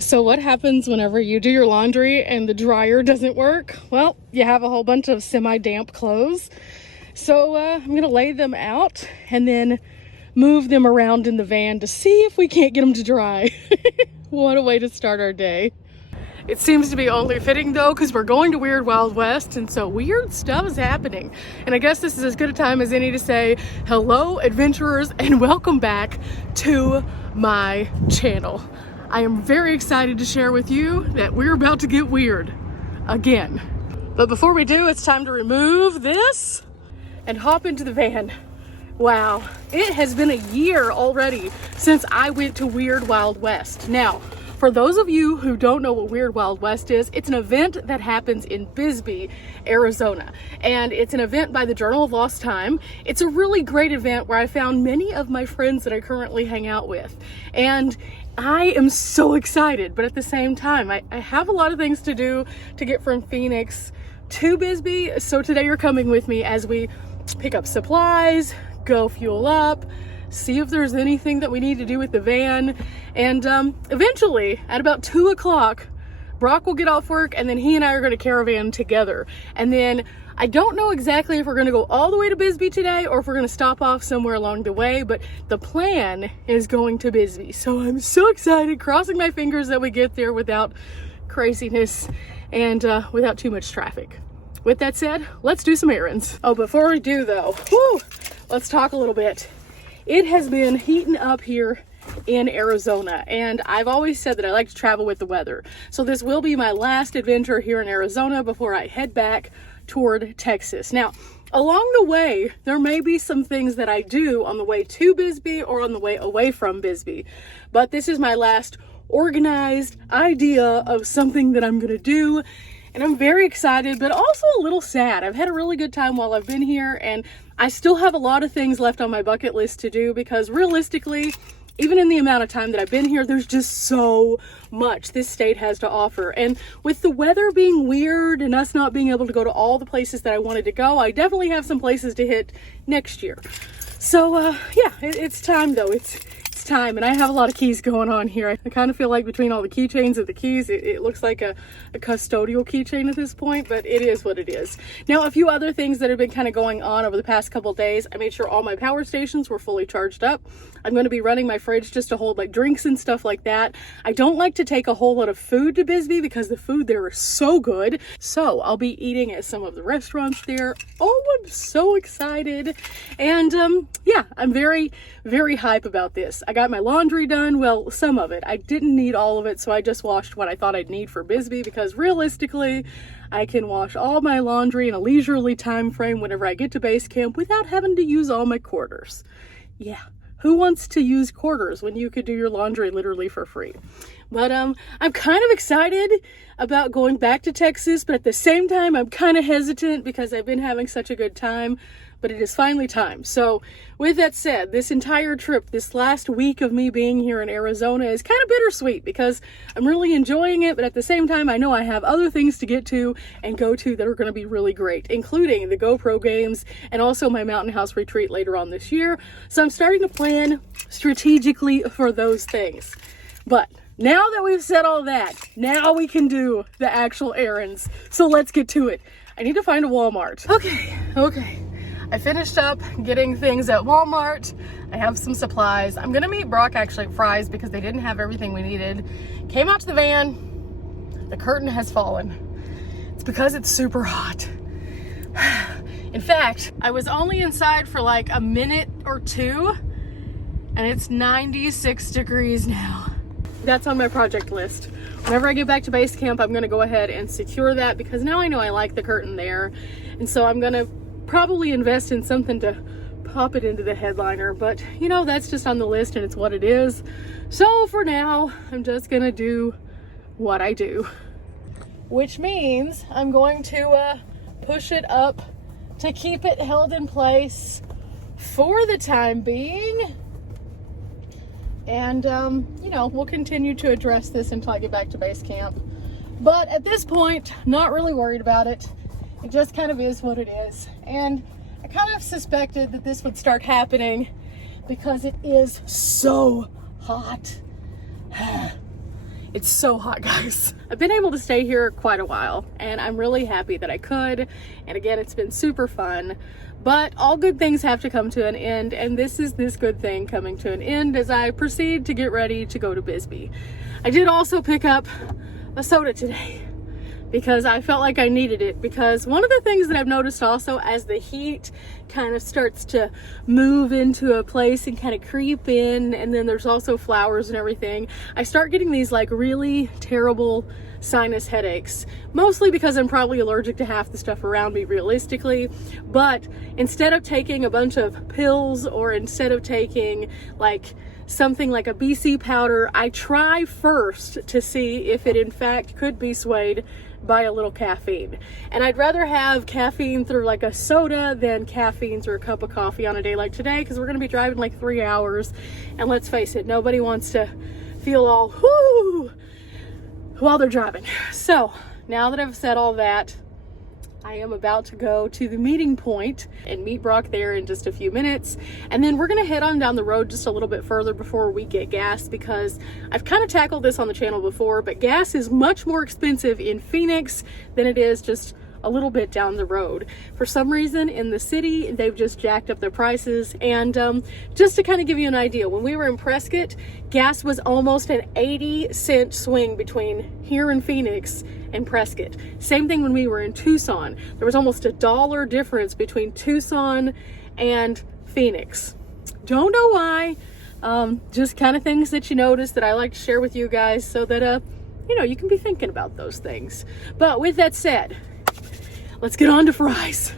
So what happens whenever you do your laundry and the dryer doesn't work? Well, you have a whole bunch of semi-damp clothes. So I'm gonna lay them out and then move them around in the van to see if we can't get them to dry. What a way to start our day. It seems to be only fitting though, because we're going to Weird Wild West, and so weird stuff is happening. And I guess this is as good a time as any to say hello, adventurers, and welcome back to my channel. I am very excited to share with you that we're about to get weird again. But before we do, it's time to remove this and hop into the van. Wow, it has been a year already since I went to Weird Wild West. Now, for those of you who don't know what Weird Wild West is, it's an event that happens in Bisbee, Arizona. And it's an event by the Journal of Lost Time. It's a really great event where I found many of my friends that I currently hang out with. And I am so excited, but at the same time, I have a lot of things to do to get from Phoenix to Bisbee. So today you're coming with me as we pick up supplies, go fuel up, see if there's anything that we need to do with the van. And eventually at about 2 o'clock, Brock will get off work and then he and I are going to caravan together. And then I don't know exactly if we're going to go all the way to Bisbee today or if we're going to stop off somewhere along the way, but the plan is going to Bisbee. So I'm so excited, crossing my fingers that we get there without craziness and without too much traffic. With that said, let's do some errands. Oh, before we do though, let's talk a little bit. It has been heating up here in Arizona, and I've always said that I like to travel with the weather. So this will be my last adventure here in Arizona before I head back toward Texas. Now, along the way, there may be some things that I do on the way to Bisbee or on the way away from Bisbee, but this is my last organized idea of something that I'm gonna do. And I'm very excited, but also a little sad. I've had a really good time while I've been here, and I still have a lot of things left on my bucket list to do because realistically, even in the amount of time that I've been here, there's just so much this state has to offer. And with the weather being weird and us not being able to go to all the places that I wanted to go, I definitely have some places to hit next year. So yeah, it's time though. It's time, and I have a lot of keys going on here. I kind of feel like between all the keychains and the keys, it looks like a custodial keychain at this point, but it is what it is. Now, a few other things that have been kind of going on over the past couple days. I made sure all my power stations were fully charged up. I'm going to be running my fridge just to hold like drinks and stuff like that. I don't like to take a whole lot of food to Bisbee because the food there is so good. So I'll be eating at some of the restaurants there. Oh, I'm so excited. And yeah, I'm very, very hype about this. I got my laundry done. Well, some of it. I didn't need all of it, so I just washed what I thought I'd need for Bisbee because realistically, I can wash all my laundry in a leisurely time frame whenever I get to base camp without having to use all my quarters. Yeah. Who wants to use quarters when you could do your laundry literally for free? But I'm kind of excited about going back to Texas, but at the same time, I'm kind of hesitant because I've been having such a good time, but it is finally time. So with that said, this entire trip, this last week of me being here in Arizona is kind of bittersweet because I'm really enjoying it, but at the same time, I know I have other things to get to and go to that are going to be really great, including the GoPro games and also my mountain house retreat later on this year. So I'm starting to plan strategically for those things. But now that we've said all that, now we can do the actual errands. So let's get to it. I need to find a Walmart. Okay. I finished up getting things at Walmart. I have some supplies. I'm gonna meet Brock actually at Fry's because they didn't have everything we needed. Came out to the van, the curtain has fallen. It's because it's super hot. In fact, I was only inside for like a minute or two and it's 96 degrees now. That's on my project list. Whenever I get back to base camp, I'm gonna go ahead and secure that because now I know I like the curtain there. And so I'm gonna probably invest in something to pop it into the headliner, but you know, that's just on the list and it's what it is. So for now, I'm just gonna do what I do, which means I'm going to push it up to keep it held in place for the time being. And you know, we'll continue to address this until I get back to base camp. But at this point, not really worried about it. It just kind of is what it is. And I kind of suspected that this would start happening because it is so hot. It's so hot, guys. I've been able to stay here quite a while, and I'm really happy that I could. And again, it's been super fun. But all good things have to come to an end, and this is this good thing coming to an end as I proceed to get ready to go to Bisbee. I did also pick up a soda today because I felt like I needed it, because one of the things that I've noticed also, as the heat kind of starts to move into a place and kind of creep in, and then there's also flowers and everything, I start getting these like really terrible sinus headaches, mostly because I'm probably allergic to half the stuff around me realistically. But instead of taking a bunch of pills, or instead of taking like something like a BC powder, I try first to see if it in fact could be swayed by a little caffeine. And I'd rather have caffeine through like a soda than caffeine through a cup of coffee on a day like today, because we're going to be driving like 3 hours, and let's face it, nobody wants to feel all whoo while they're driving. So now that I've said all that, I am about to go to the meeting point and meet Brock there in just a few minutes. And then we're gonna head on down the road just a little bit further before we get gas, because I've kind of tackled this on the channel before, but gas is much more expensive in Phoenix than it is just a little bit down the road. For some reason in the city, they've just jacked up their prices. And just to kind of give you an idea, when we were in Prescott, gas was almost an 80-cent swing between here in Phoenix and Prescott. Same thing when we were in Tucson. There was almost $1 difference between Tucson and Phoenix. Don't know why. Just kind of things that you notice that I like to share with you guys, so that you know, you can be thinking about those things. But with that said, let's get on to fries.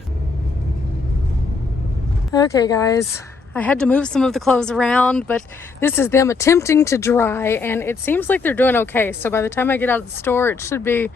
Okay guys, I had to move some of the clothes around, but this is them attempting to dry, and it seems like they're doing okay. So by the time I get out of the store, it should be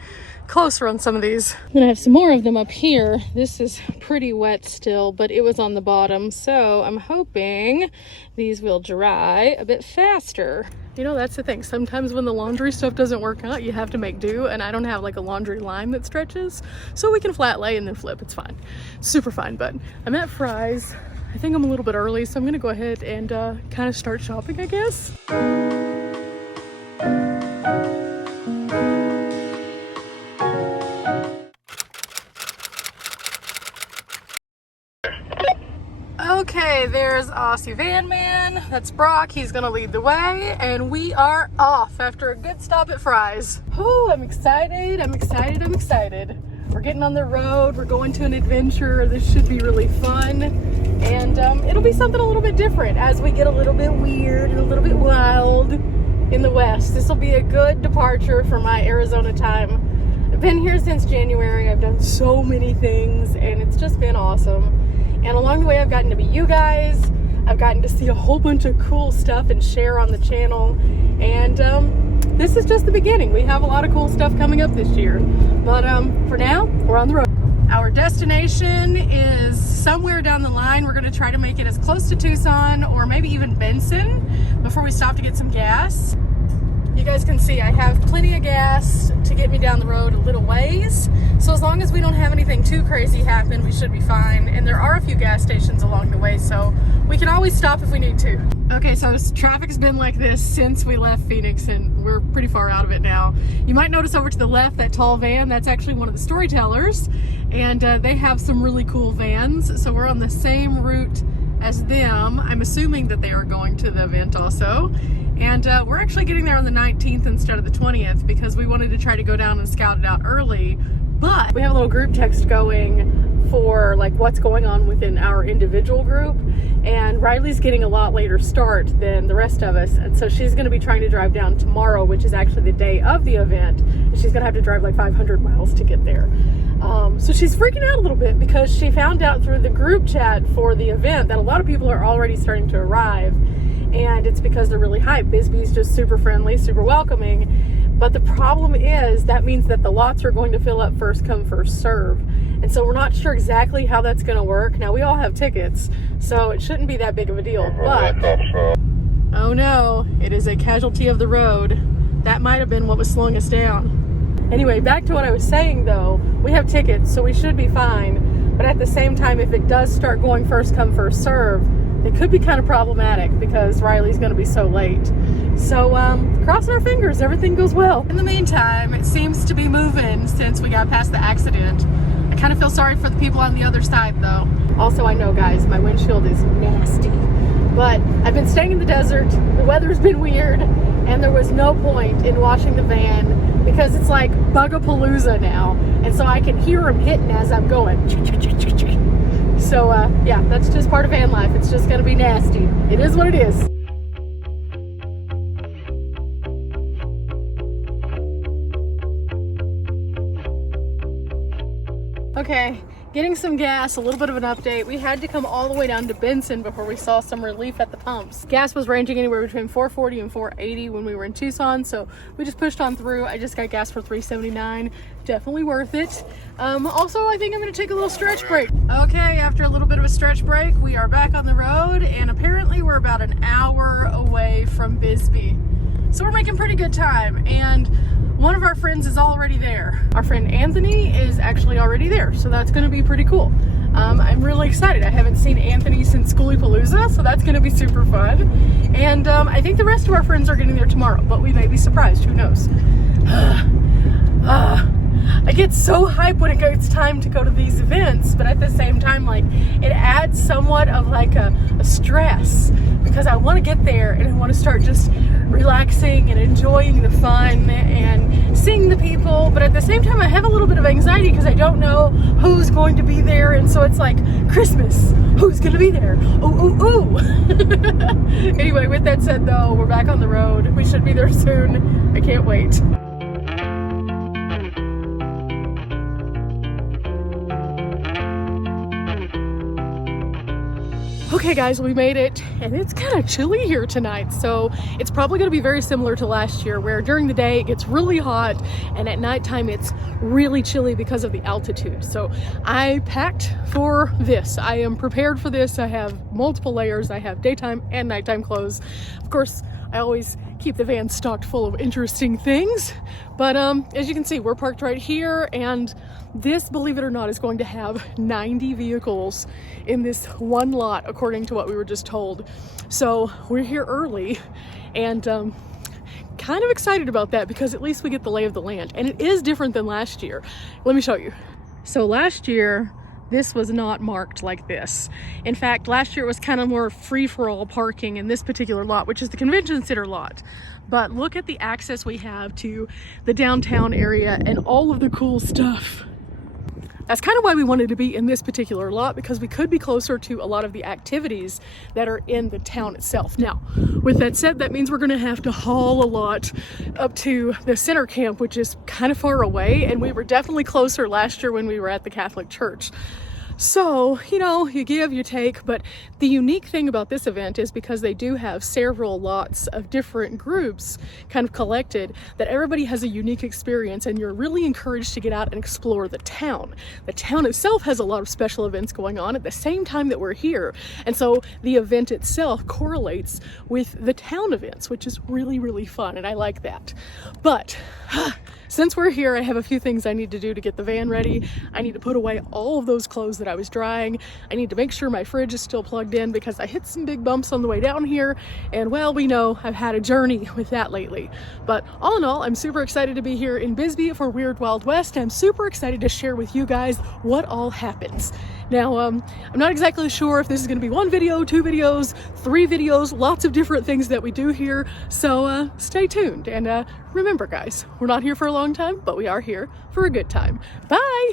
closer on some of these. I'm gonna have some more of them up here. This is pretty wet still, but it was on the bottom, so I'm hoping these will dry a bit faster. You know, that's the thing. Sometimes when the laundry stuff doesn't work out, you have to make do, and I don't have like a laundry line that stretches, so we can flat lay and then flip. It's fine. Super fine. But I'm at Fry's. I think I'm a little bit early, so I'm gonna go ahead and kind of start shopping, I guess. Okay, there's Aussie Van Man. That's Brock. He's gonna lead the way, and we are off after a good stop at Fry's. Oh, I'm excited. I'm excited. I'm excited. We're getting on the road. We're going to an adventure. This should be really fun, and it'll be something a little bit different as we get a little bit weird and a little bit wild in the West. This will be a good departure for my Arizona time. I've been here since January. I've done so many things, and it's just been awesome. And along the way, I've gotten to meet you guys. I've gotten to see a whole bunch of cool stuff and share on the channel. And this is just the beginning. We have a lot of cool stuff coming up this year. But for now, we're on the road. Our destination is somewhere down the line. We're gonna try to make it as close to Tucson or maybe even Benson before we stop to get some gas. You guys can see I have plenty of gas to get me down the road a little ways. So as long as we don't have anything too crazy happen, we should be fine. And there are a few gas stations along the way, so we can always stop if we need to. Okay, so traffic's been like this since we left Phoenix, and we're pretty far out of it now. You might notice over to the left, that tall van, that's actually one of the storytellers. And they have some really cool vans. So we're on the same route as them. I'm assuming that they are going to the event also. And we're actually getting there on the 19th instead of the 20th because we wanted to try to go down and scout it out early. But we have a little group text going for like what's going on within our individual group. And Riley's getting a lot later start than the rest of us. And so she's going to be trying to drive down tomorrow, which is actually the day of the event. And she's going to have to drive like 500 miles to get there. So she's freaking out a little bit because she found out through the group chat for the event that a lot of people are already starting to arrive. And it's because they're really hyped. Bisbee's just super friendly, super welcoming. But the problem is that means that the lots are going to fill up first come, first serve. And so we're not sure exactly how that's going to work. Now, we all have tickets, so it shouldn't be that big of a deal. But, oh no, it is a casualty of the road. That might have been what was slowing us down. Anyway, back to what I was saying though. We have tickets, so we should be fine. But at the same time, if it does start going first come, first serve, it could be kind of problematic because Riley's going to be so late. So crossing our fingers, everything goes well. In the meantime, it seems to be moving since we got past the accident. I kind of feel sorry for the people on the other side though. Also, I know guys, my windshield is nasty, but I've been staying in the desert, the weather's been weird, and there was no point in washing the van because it's like bugapalooza now, and so I can hear them hitting as I'm going. So yeah, that's just part of van life. It's just gonna be nasty. It is what it is. Okay, getting some gas, a little bit of an update. We had to come all the way down to Benson before we saw some relief at the pumps. Gas was ranging anywhere between $4.40 and $4.80 when we were in Tucson, so we just pushed on through. I just got gas for $3.79. Definitely worth it. Also, I think I'm gonna take a little stretch break. Okay, after a little bit of a stretch break, we are back on the road, and apparently we're about an hour away from Bisbee. So we're making pretty good time, and one of our friends is already there. Our friend Anthony is actually already there, so that's gonna be pretty cool. I'm really excited. I haven't seen Anthony since Schoolypalooza, so that's gonna be super fun. And I think the rest of our friends are getting there tomorrow, but we may be surprised, who knows. I get so hyped when it gets time to go to these events, but at the same time, like, it adds somewhat of like a stress because I want to get there and I want to start just relaxing and enjoying the fun and seeing the people, but at the same time I have a little bit of anxiety because I don't know who's going to be there, and so it's like Christmas, who's gonna be there? Ooh. Anyway, with that said though, we're back on the road. We should be there soon. I can't wait. Okay guys, we made it, and it's kind of chilly here tonight, so it's probably going to be very similar to last year, where during the day it gets really hot and at nighttime it's really chilly because of the altitude. So I packed for this. I am prepared for this. I have multiple layers. I have daytime and nighttime clothes. Of course, I always keep the van stocked full of interesting things, but as you can see, we're parked right here, and this, believe it or not, is going to have 90 vehicles in this one lot, according to what we were just told. So we're here early, and kind of excited about that because at least we get the lay of the land, and it is different than last year. Let me show you. So last year, this was not marked like this. In fact, last year it was kind of more free-for-all parking in this particular lot, which is the convention center lot. But look at the access we have to the downtown area and all of the cool stuff. That's kind of why we wanted to be in this particular lot, because we could be closer to a lot of the activities that are in the town itself. Now, with that said, that means we're gonna have to haul a lot up to the center camp, which is kind of far away, and we were definitely closer last year when we were at the Catholic Church. So, you know, you give, you take, but the unique thing about this event is because they do have several lots of different groups kind of collected, that everybody has a unique experience, and you're really encouraged to get out and explore the town. The town itself has a lot of special events going on at the same time that we're here, and so the event itself correlates with the town events, which is really, really fun, and I like that. But since we're here, I have a few things I need to do to get the van ready. I need to put away all of those clothes that I was drying. I need to make sure my fridge is still plugged in because I hit some big bumps on the way down here. And well, we know I've had a journey with that lately. But all in all, I'm super excited to be here in Bisbee for Weird Wild West. I'm super excited to share with you guys what all happens. Now, I'm not exactly sure if this is going to be one video, 2 videos, 3 videos, lots of different things that we do here. So stay tuned. And remember, guys, we're not here for a long time, but we are here for a good time. Bye!